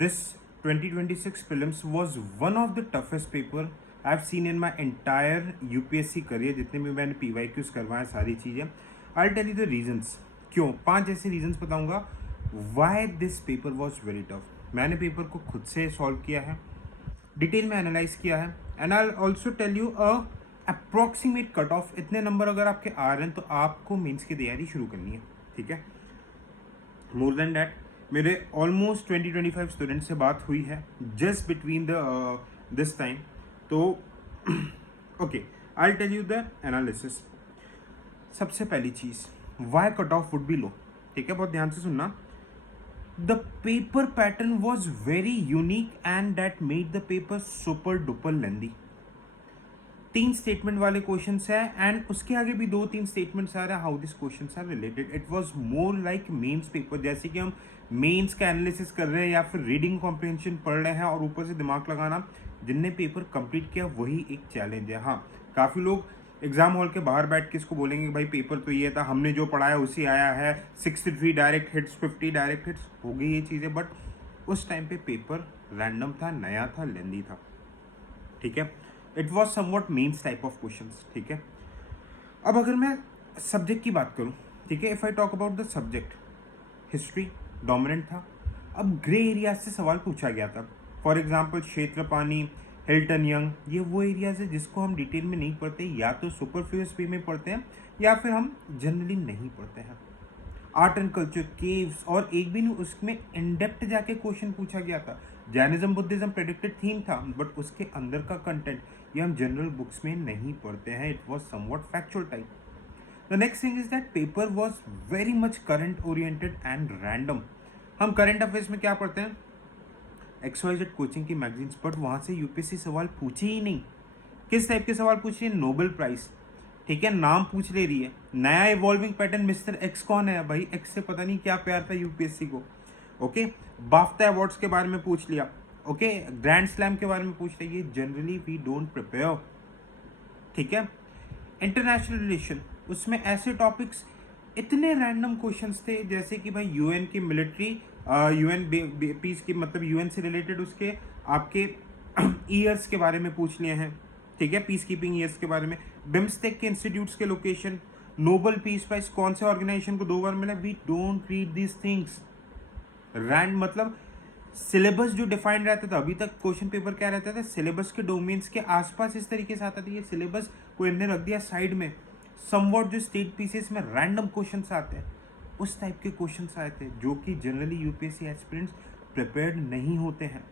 this 2026 prelims was one of the toughest paper I've seen in my entire UPSC career. जितने भी मैंने PYQs करवाए सारी चीज़ें, I'll tell you the reasons. क्यों 5 ऐसे रीजंस बताऊंगा why this paper was very tough. मैंने पेपर को खुद से सॉल्व किया है, डिटेल में एनालाइज किया है, and I also tell you approximate cut off इतने नंबर अगर आपके आ रहे हैं तो आपको मेंस की तैयारी शुरू करनी है. ठीक है, मोर देन डैट मेरे ऑलमोस्ट 20-25 स्टूडेंट से बात हुई है just between the this time. तो okay, I tell you the analysis. सबसे पहली चीज़, why cut off would be low. ठीक है, बहुत ध्यान से सुनना. The paper pattern was very unique and that made the paper super duper lengthy. 3 statement वाले क्वेश्चन है एंड उसके आगे भी 2-3 स्टेटमेंट्स आ रहे हैं. How this question are related. It was more like mains paper, जैसे कि हम मेंस का एनालिसिस कर रहे हैं या फिर रीडिंग कॉम्प्रिहेंशन पढ़ रहे हैं और ऊपर से दिमाग लगाना. जिनने पेपर कंप्लीट किया वही एक चैलेंज है. हाँ, काफ़ी लोग एग्जाम हॉल के बाहर बैठ के इसको बोलेंगे भाई पेपर तो ये था, हमने जो पढ़ाया उसी आया है, 63 डायरेक्ट हिट्स, 50 डायरेक्ट हिट्स, हो गई ये चीज़ें. बट उस टाइम पे पेपर रैंडम था, नया था, लेंदी था. ठीक है, it was somewhat mains type of questions. ठीक है, अब अगर मैं सब्जेक्ट की बात करूँ, ठीक है, if I talk about the subject, history dominant था. अब ग्रे एरिया से सवाल पूछा गया था. फॉर एग्जाम्पल क्षेत्रपानी, हिल्टन यंग, ये वो एरियाज है जिसको हम डिटेल में नहीं पढ़ते, या तो सुपरफ्लुअस वे में पढ़ते हैं या फिर हम जनरली नहीं पढ़ते हैं. आर्ट एंड कल्चर, केव्स, और एक भी नहीं उसमें इन डेप्थ जाके क्वेश्चन पूछा गया था. जैनिज्म बुद्धिज्म प्रेडिक्टेड थीम था बट उसके अंदर का कंटेंट ये हम जनरल बुक्स में नहीं पढ़ते हैं. It was somewhat factual type. The next thing is that paper was very much current oriented and random. हम करंट अफेयर्स में क्या पढ़ते हैं, XYZ कोचिंग की मैगजीन्स, बट वहाँ से यूपीएससी सवाल पूछे ही नहीं. किस टाइप के सवाल पूछ रही है, नोबेल प्राइज. ठीक है, नाम पूछ ले रही है, नया इवॉल्विंग पैटर्न मिस्टर एक्स कौन है भाई, एक्स से पता नहीं क्या प्यार था यूपीएससी को. ओके, बाफ्टा अवार्ड्स के बारे में पूछ लिया. ओके, ग्रैंड स्लैम के बारे में पूछ लिया. ये जनरली वी डोंट प्रिपेयर. ठीक है, इंटरनेशनल रिलेशन, उसमें ऐसे टॉपिक्स इतने रैंडम क्वेश्चंस थे जैसे कि भाई यूएन की मिलिट्री, यूएन पीस की मतलब यूएन से रिलेटेड उसके आपके ईयर्स के बारे में पूछ लिए हैं. ठीक है, पीस कीपिंग ईयर्स के बारे में, बिम्स्टेक के इंस्टीट्यूट्स के लोकेशन, नोबल पीस प्राइज कौन से ऑर्गेनाइजेशन को 2 बार मिला. We don't read this things. रैंड मतलब सिलेबस जो डिफाइंड रहता था, अभी तक क्वेश्चन पेपर क्या रहता था, सिलेबस के डोमेन्स के आसपास इस तरीके से आता था. ये सिलेबस को इन्हें रख दिया साइड में. समवॉट जो स्टेट पीसेस में रैंडम क्वेश्चंस आते हैं उस टाइप के क्वेश्चंस आए थे जो कि जनरली यूपीएससी एस्पिरेंट्स प्रिपेयर्ड नहीं होते हैं.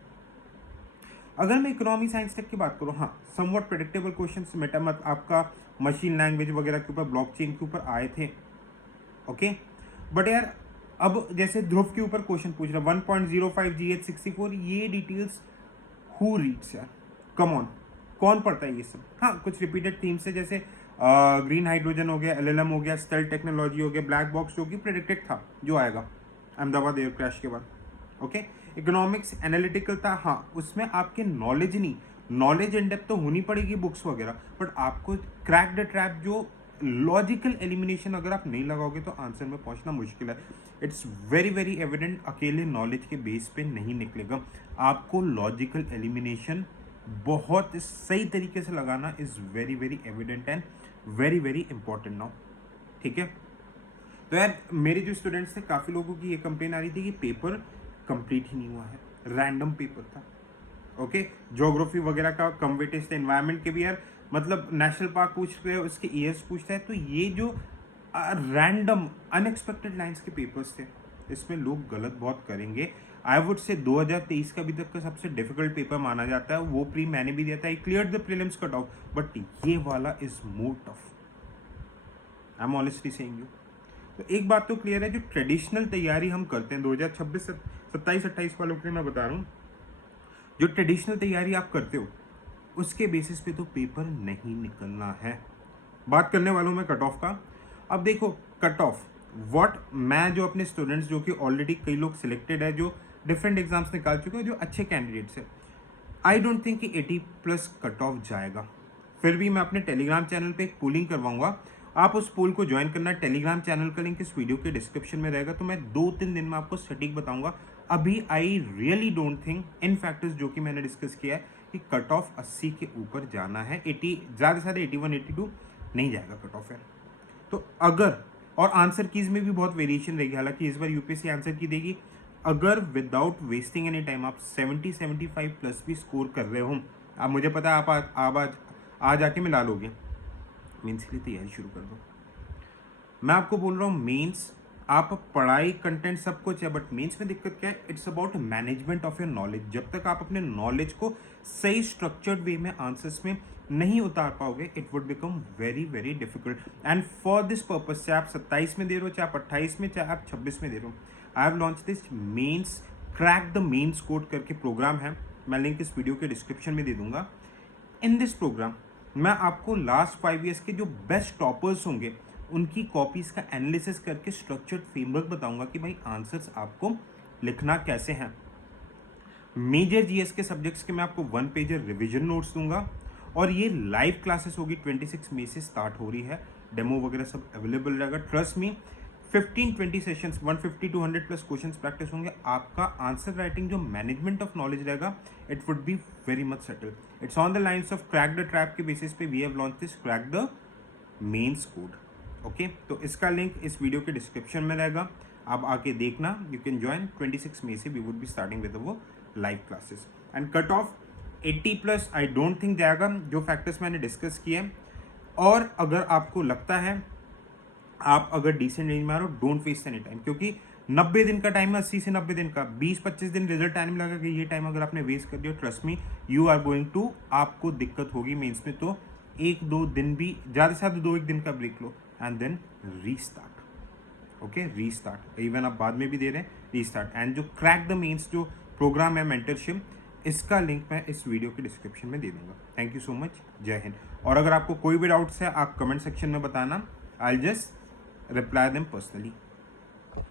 अगर मैं इकोनॉमी साइंस टेक की बात करूँ, हाँ, समवॉट प्रेडिक्टेबल क्वेश्चंस मेटामैथ आपका मशीन लैंग्वेज वगैरह के ऊपर, ब्लॉकचेन के ऊपर आए थे. ओके, बट यार अब जैसे ध्रुव के ऊपर क्वेश्चन पूछ रहा 1.05 GH64, ये डिटेल्स हु रीड्स यार, कम ऑन, कौन पढ़ता है ये सब. हाँ, कुछ रिपीटेड थीम्स है जैसे ग्रीन हाइड्रोजन हो गया, LLM हो गया, स्टेल्थ टेक्नोलॉजी हो गया, ब्लैक बॉक्स जो कि प्रेडिक्टेड था जो आएगा अहमदाबाद एयर क्रैश के बाद. ओके, इकोनॉमिक्स एनालिटिकल था. हाँ, उसमें आपके नॉलेज नहीं, नॉलेज इन डेप्थ तो होनी पड़ेगी बुक्स वगैरह, बट आपको क्रैक द ट्रैप जो लॉजिकल एलिमिनेशन अगर आप नहीं लगाओगे तो आंसर में पहुंचना मुश्किल है. इट्स वेरी वेरी एविडेंट, अकेले नॉलेज के बेस पे नहीं निकलेगा. आपको लॉजिकल एलिमिनेशन बहुत सही तरीके से लगाना is very very evident and very very important now. ठीक है, तो यार मेरे जो स्टूडेंट्स थे काफ़ी लोगों की ये कंप्लेन आ रही थी कि पेपर कंप्लीट ही नहीं हुआ है, रैंडम पेपर था. ओके, ज्योग्राफी वगैरह का कम वेटेज थे, एनवायरनमेंट के भी यार मतलब नेशनल पार्क पूछ रहे हो, उसके ईयर्स पूछता है. तो ये जो रैंडम अनएक्सपेक्टेड लाइन्स के पेपर्स थे इसमें लोग गलत बहुत करेंगे. आई वुड से 2023 का अभी तक का सबसे डिफिकल्ट पेपर माना जाता है. वो प्री मैंने भी दिया था, I clear the prelims cut off, but ये वाला is more tough. I am honestly saying you. तो एक बात तो क्लियर है, जो ट्रेडिशनल तैयारी हम करते हैं 2026 27 28 वालों के लिए मैं बता रहा हूँ, जो ट्रेडिशनल तैयारी आप करते हो उसके बेसिस पे तो पेपर नहीं निकलना है. बात करने वालों में कट ऑफ का. अब देखो कट ऑफ व्हाट, मैं जो अपने स्टूडेंट्स जो कि ऑलरेडी कई लोग सिलेक्टेड है, जो डिफरेंट एग्जाम्स निकाल चुके हैं, जो अच्छे कैंडिडेट्स हैं, आई डोंट थिंक कि 80+ कट ऑफ जाएगा. फिर भी मैं अपने टेलीग्राम चैनल पे एक पोलिंग करवाऊंगा, आप उस पोल को ज्वाइन करना. टेलीग्राम चैनल का लिंक इस वीडियो के डिस्क्रिप्शन में रहेगा. तो मैं 2-3 दिन में आपको सटीक बताऊंगा अभी I really don't think in factors जो कि मैंने डिस्कस किया है कि कट ऑफ 80 के ऊपर जाना है, 80 ज़्यादा से ज़्यादा 81 82 नहीं जाएगा कट ऑफ है। तो अगर, और आंसर कीज में भी बहुत वेरिएशन रहेगी, हालांकि इस बार यूपीएससी आंसर की देगी, अगर विदाउट वेस्टिंग एनी टाइम आप 70-75 प्लस भी स्कोर कर रहे हो, आप मुझे पता है आप आज आके मिला लोगे, मेंस के लिए तैयारी शुरू कर दो। मैं आपको बोल रहा हूँ मेंस, आप पढ़ाई कंटेंट सब कुछ है, बट मेंस में दिक्कत क्या है, it's about management of your knowledge. जब तक आप अपने नॉलेज को सही स्ट्रक्चर्ड वे में आंसर्स में नहीं उतार पाओगे, it would become very very difficult. And for this purpose, चाहे आप 27 में दे रहे हो, चाहे आप 28 में, चाहे आप 26 में दे रहे हो, I have launch this mains crack the mains code करके प्रोग्राम है। मैं लिंक इस वीडियो के डिस्क्रिप्शन में दे दूंगा। इन दिस प्रोग्राम मैं आपको लास्ट 5 ईयर्स के जो बेस्ट टॉपर्स होंगे उनकी कॉपीज का एनालिसिस करके स्ट्रक्चर्ड फ्रेमवर्क बताऊंगा कि भाई आंसर्स आपको लिखना कैसे हैं। मेजर जीएस के सब्जेक्ट्स के मैं आपको 1 पेजर रिवीजन नोट्स दूंगा, और ये लाइव क्लासेस होगी, 26 मई से स्टार्ट हो रही है, डेमो वगैरह सब अवेलेबल रहेगा। Trust me, 15-20 sessions, 150 to 100 plus questions practice होंगे। आपका आंसर राइटिंग जो मैनेजमेंट ऑफ नॉलेज रहेगा, it would be very much settle. It's on the lines of crack the trap के बेसिस पे we have launch this crack the mains code. Okay, तो इसका link इस video के description में रहेगा, आप आके देखना। यू कैन ज्वाइन 26 मई से we would be starting with वो live classes. And cut off 80 plus I don't think जाएगा, जो फैक्टर्स मैंने डिस्कस किए। और अगर आपको लगता है आप अगर डिसेंट रेंज में आ रहे हो, डोंट वेस्ट एनी टाइम, क्योंकि 90 दिन का टाइम है, 80 से 90 दिन का, 20-25 दिन रिजल्ट टाइम लगा कि ये टाइम अगर आपने वेस्ट कर दिया, trust me you are going to, आपको दिक्कत होगी मेंस में। तो 1-2 दिन भी, ज़्यादा से ज़्यादा 2-1 दिन का ब्रेक लो and then restart. Okay, restart, even आप बाद में भी दे रहे हैं, रीस्टार्ट। एंड जो क्रैक द मेंस जो प्रोग्राम है मेंटरशिप, इसका लिंक मैं इस वीडियो के डिस्क्रिप्शन में दे दूंगा। थैंक यू सो मच, जय हिंद। और अगर आपको कोई भी डाउट्स है, आप कमेंट सेक्शन में बताना, I just reply them personally.